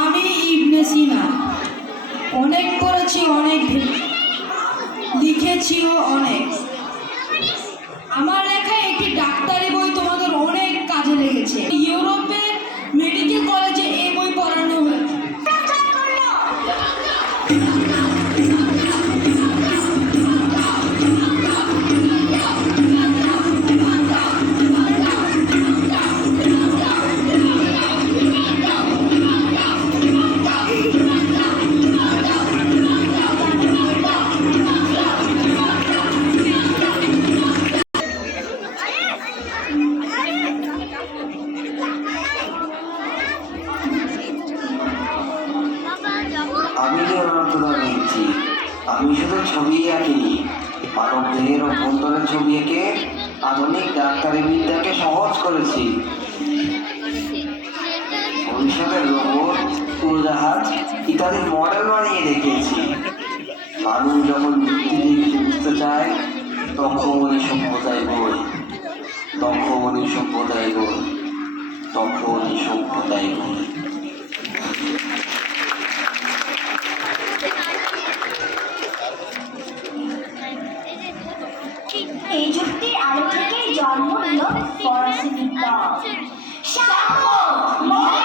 আমি ইবনে সিনা অনেক পড়েছি, অনেক লিখেছিও অনেক। আমার লেখা একটি ডাক্তারি বই তোমাদের অনেক কাজে লেগেছে। ইউরোপের মেডিকেল কলেজে এই বই পড়ানো হয়েছে। আমি লিওনার্দো দা ভিঞ্চি। আমি শুধু ছবি আঁকিনি, মানব দেহের অভ্যন্তরের ছবি এঁকে আধুনিক ডাক্তারি বিদ্যাকে সহজ করেছি। ভবিষ্যতের রোবট, উড়োজাহাজ ইত্যাদি মডেল বানিয়ে দেখিয়েছি। মানুষ যখন যুক্তি দিয়ে কিছু বুঝতে চায়, তখনই সভ্যতায় বই, তখনই সভ্যতায় বই, তখনই সভ্যতায় বই। এই যুক্তির আলো থেকে জন্ম নিল ফরাসি বিপ্লব।